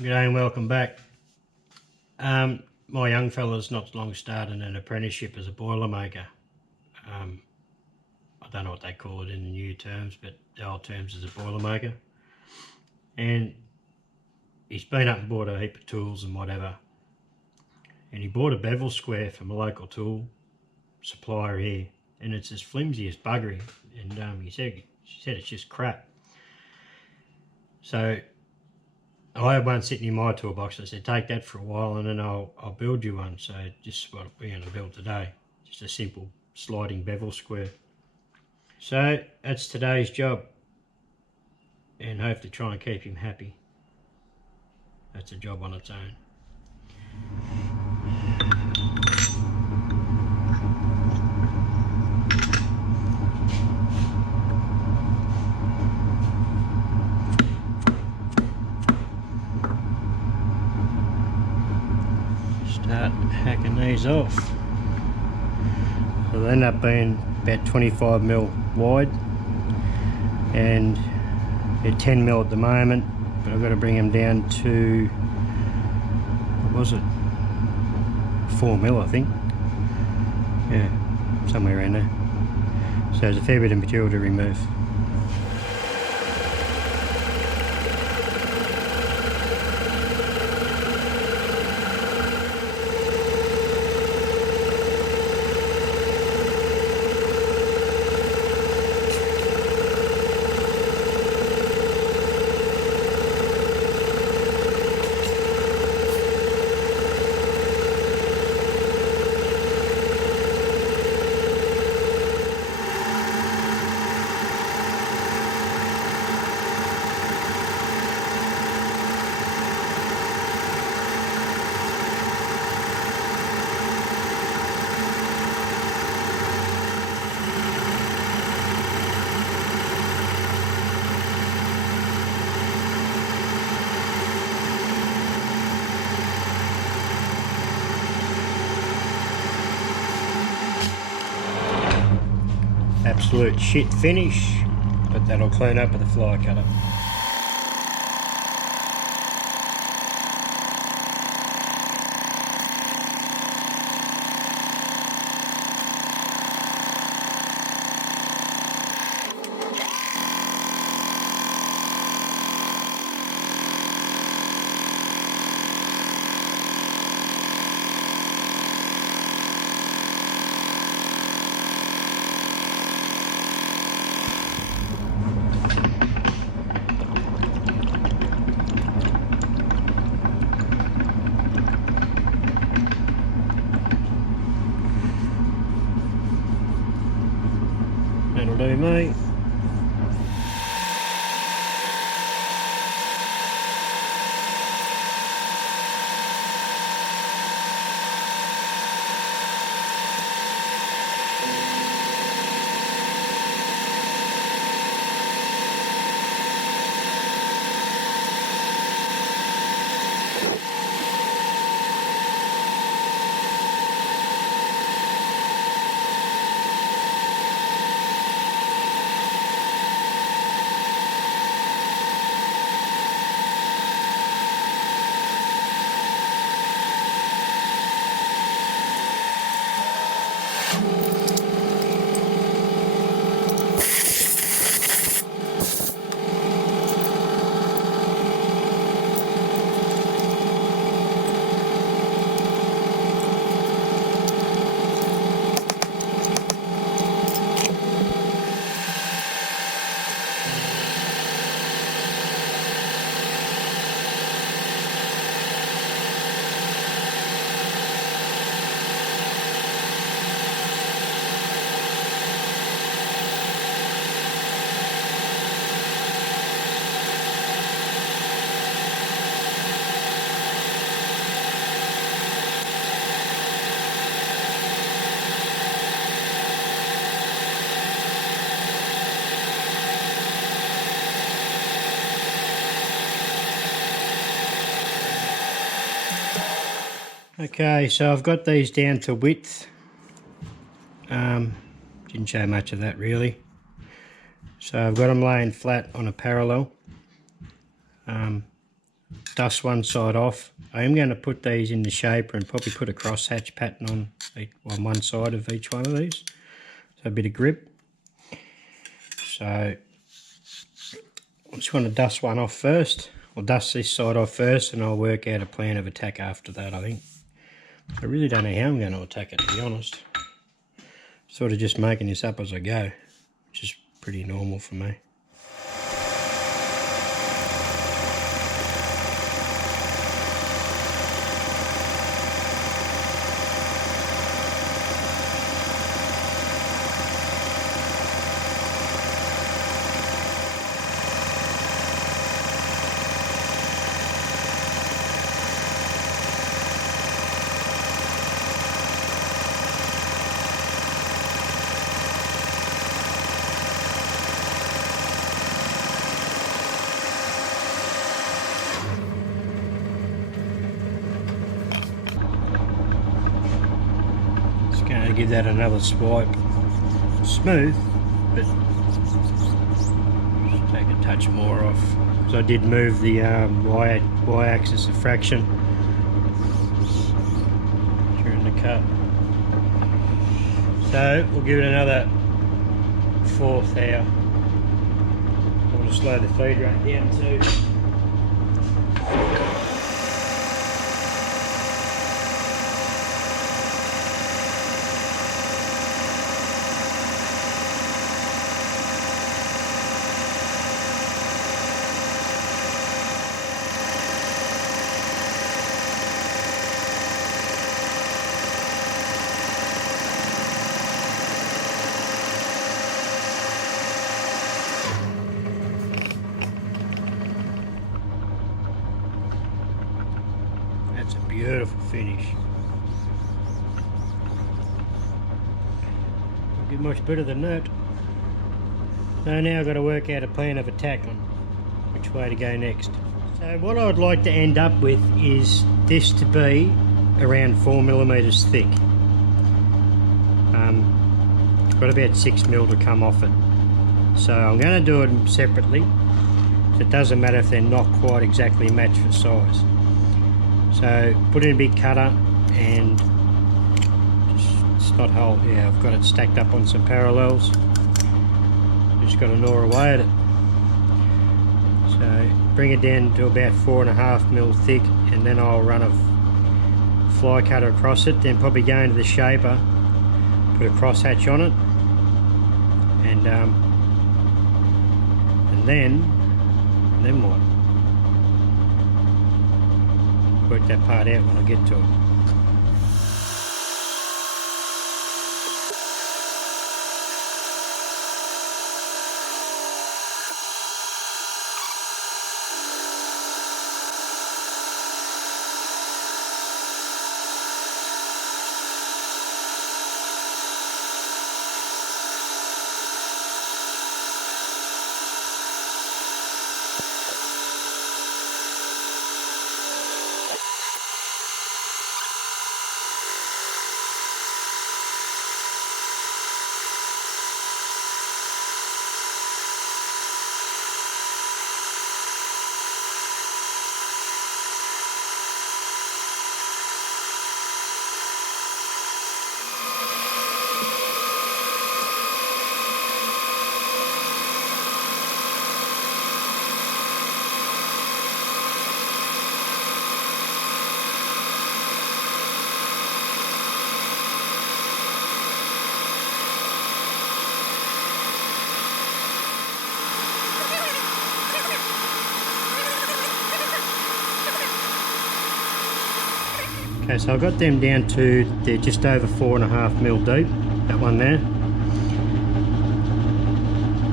G'day and welcome back. My young fella's not long started an apprenticeship as a boilermaker. I don't know what they call it in the new terms, but the old terms is a boilermaker. And he's been up and bought a heap of tools and whatever. And he bought a bevel square from a local tool supplier here, and it's as flimsy as buggery. And she said it's just crap. So I had one sitting in my toolbox. I said, take that for a while and then I'll build you one. So just what we're going to build today. Just a simple sliding bevel square. So that's today's job. And hope to try and keep him happy. That's a job on its own. Start hacking these off. They'll end up being about 25mm wide, and they're 10mm at the moment, but I've got to bring them down to, what was it, 4mm I think. Yeah, somewhere around there. So there's a fair bit of material to remove. Absolute shit finish, but that'll clean up with a fly cutter. That'll do, mate. Okay, so I've got these down to width. Didn't show much of that really. So I've got them laying flat on a parallel. dust one side off. I am going to put these in the shaper and probably put a crosshatch pattern on one side of each one of these, so a bit of grip. So I just want to dust one off first. I'll dust this side off first and I'll work out a plan of attack after that, I think. I really don't know how I'm going to attack it, to be honest. Sort of just making this up as I go, which is pretty normal for me. Going to give that another swipe. Smooth, but just take a touch more off, because I did move the y-axis of fraction during the cut. So we'll give it another 1/4 hour. I want to slow the feed rate down too. That's a beautiful finish. Don't get much better than that. So now I've got to work out a plan of attack on which way to go next. So what I'd like to end up with is this to be around 4mm thick. Got about 6mm to come off it. So I'm going to do them separately. So it doesn't matter if they're not quite exactly matched for size. So put in a big cutter and just not hold. Yeah, I've got it stacked up on some parallels. Just got to gnaw away at it. So bring it down to about 4.5mm thick, and then I'll run a fly cutter across it. Then probably go into the shaper, put a crosshatch on it, and then what? Work that part out when I get to it. Okay, so I've got them down to, they're just over 4.5mm deep, that one there.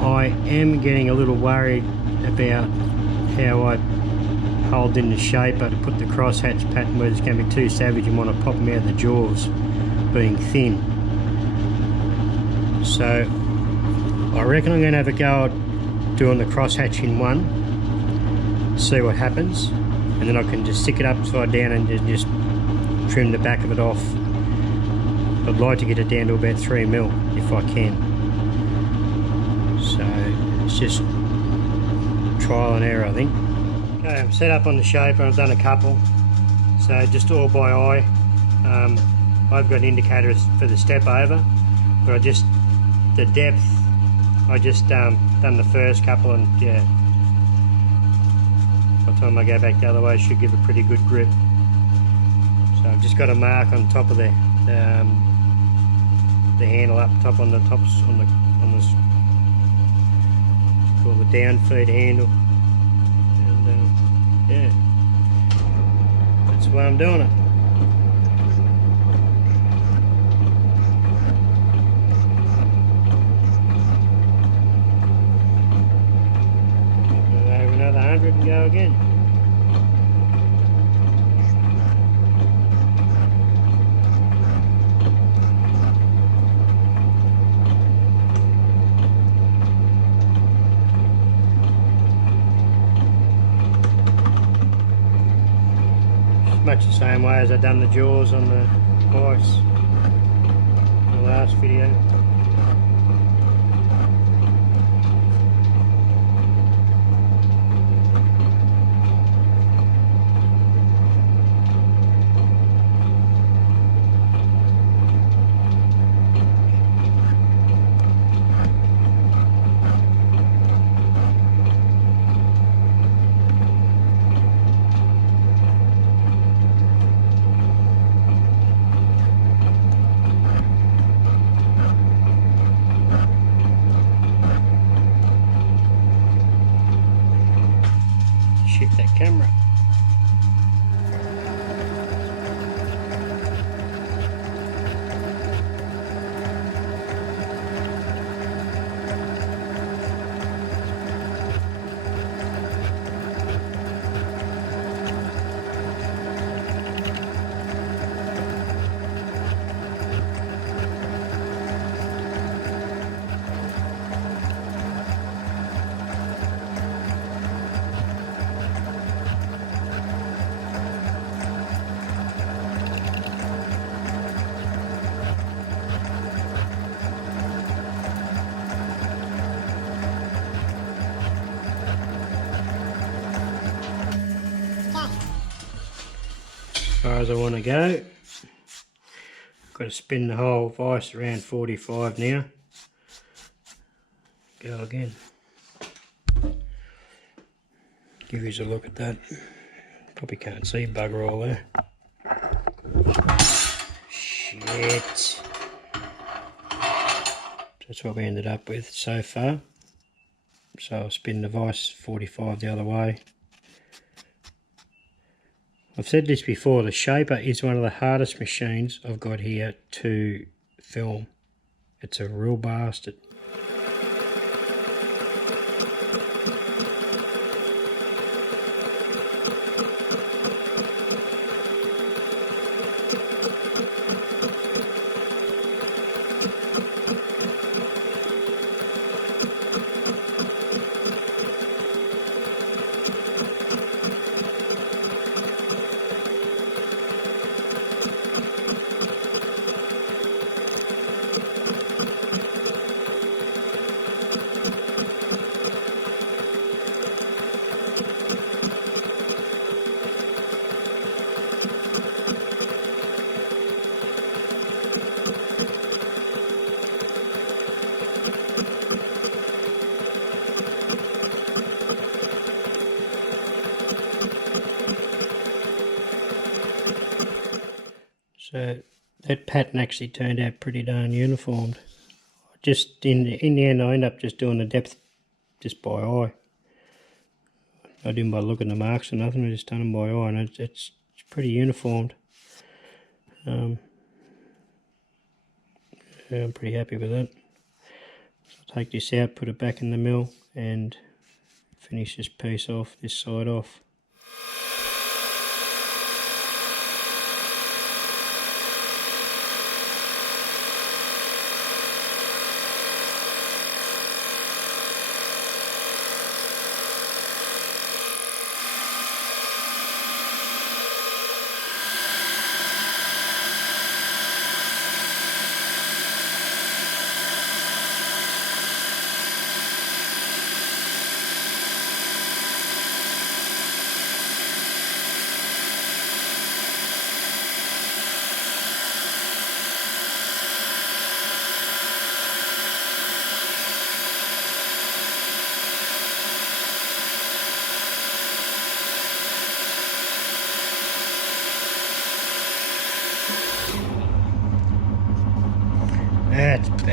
I am getting a little worried about how I hold in the shaper to put the crosshatch pattern, where it's going to be too savage and want to pop them out of the jaws being thin. So I reckon I'm going to have a go at doing the crosshatch in one, see what happens, and then I can just stick it upside down and just trim the back of it off. I'd like to get it down to about 3mm if I can. So it's just trial and error, I think. Okay, I'm set up on the shaper. I've done a couple, so just all by eye. I've got indicators for the step over, but the depth, I just done the first couple, and yeah, by the time I go back the other way, it should give a pretty good grip. So I've just got a mark on top of the handle up top on the tops on the call the down feed handle, and yeah, that's why I'm doing it. Over another 100 and go again. Much the same way as I done the jaws on the ice in the last video. Shift that camera. As far as I want to go. Got to spin the whole vise around 45 now. Go again. Give you a look at that. Probably can't see bugger all there. Shit. That's what we ended up with so far. So I'll spin the vise 45 the other way. I've said this before, the shaper is one of the hardest machines I've got here to film. It's a real bastard. So that pattern actually turned out pretty darn uniformed. Just in the end, I end up just doing the depth just by eye. I didn't by looking at the marks or nothing. I just done them by eye, and it's pretty uniformed. Yeah, I'm pretty happy with that. So I'll take this out, put it back in the mill, and finish this piece off, this side off.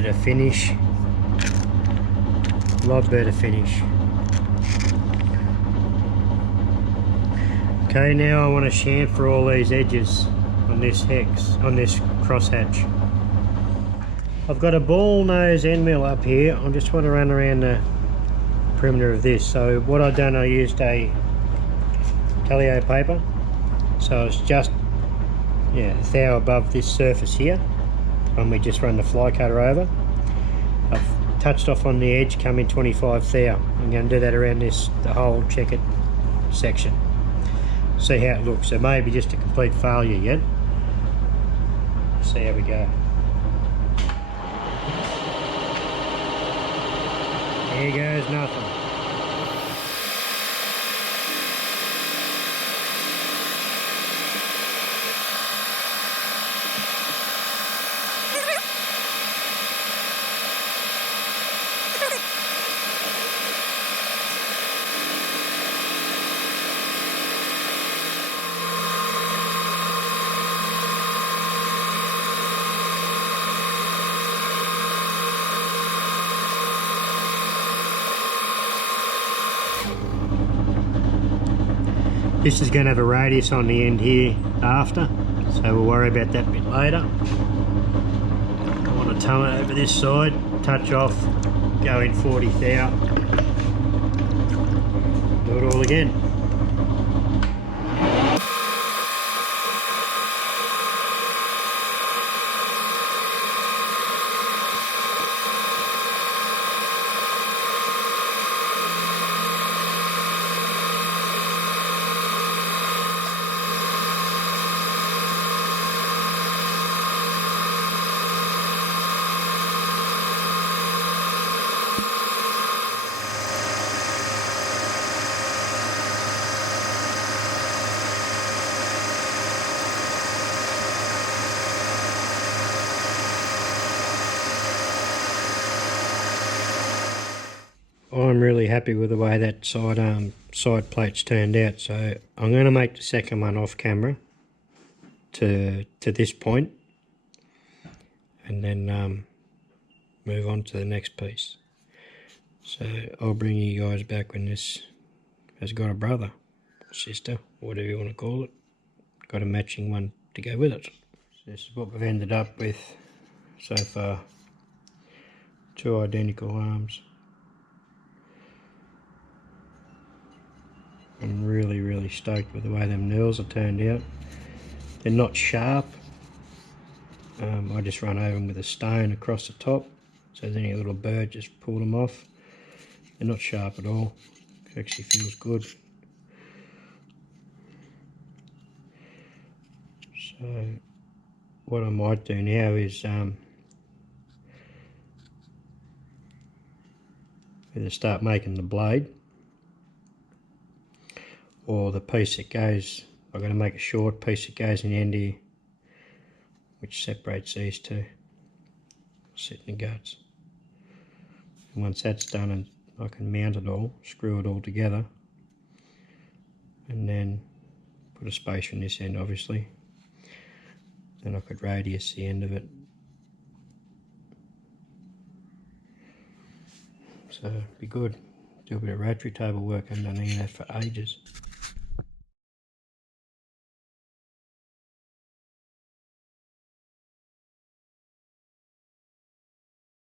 better finish. A lot better finish. Okay, now I want to chamfer all these edges on this hex, on this crosshatch. I've got a ball nose end mill up here. I just want to run around the perimeter of this. So what I've done, I used a Talio paper. So it's just a thou above this surface here. And we just run the fly cutter over. I've touched off on the edge, come in 25 thou. I'm going to do that around the whole checkered section. See how it looks. It may be just a complete failure yet. See how we go. There goes nothing. This is going to have a radius on the end here after, so we'll worry about that a bit later. I want to tum it over this side, touch off, go in 40 thou, do it all again. I'm really happy with the way that side plate's turned out, so I'm going to make the second one off camera to this point, and then move on to the next piece. So I'll bring you guys back when this has got a brother, sister, whatever you want to call it, got a matching one to go with it. So this is what we've ended up with so far, two identical arms. I'm really stoked with the way them nails have turned out. They're not sharp. I just run over them with a stone across the top, so if any little bird just pulled them off. They're not sharp at all. It actually feels good. So what I might do now is either start making the blade, or the piece that goes, I'm going to make a short piece that goes in the end here, which separates these two, sit in the guts. And once that's done and I can mount it all, screw it all together, and then put a spacer in this end obviously, then I could radius the end of it. So it'd be good. Do a bit of rotary table work. I haven't done any of that for ages.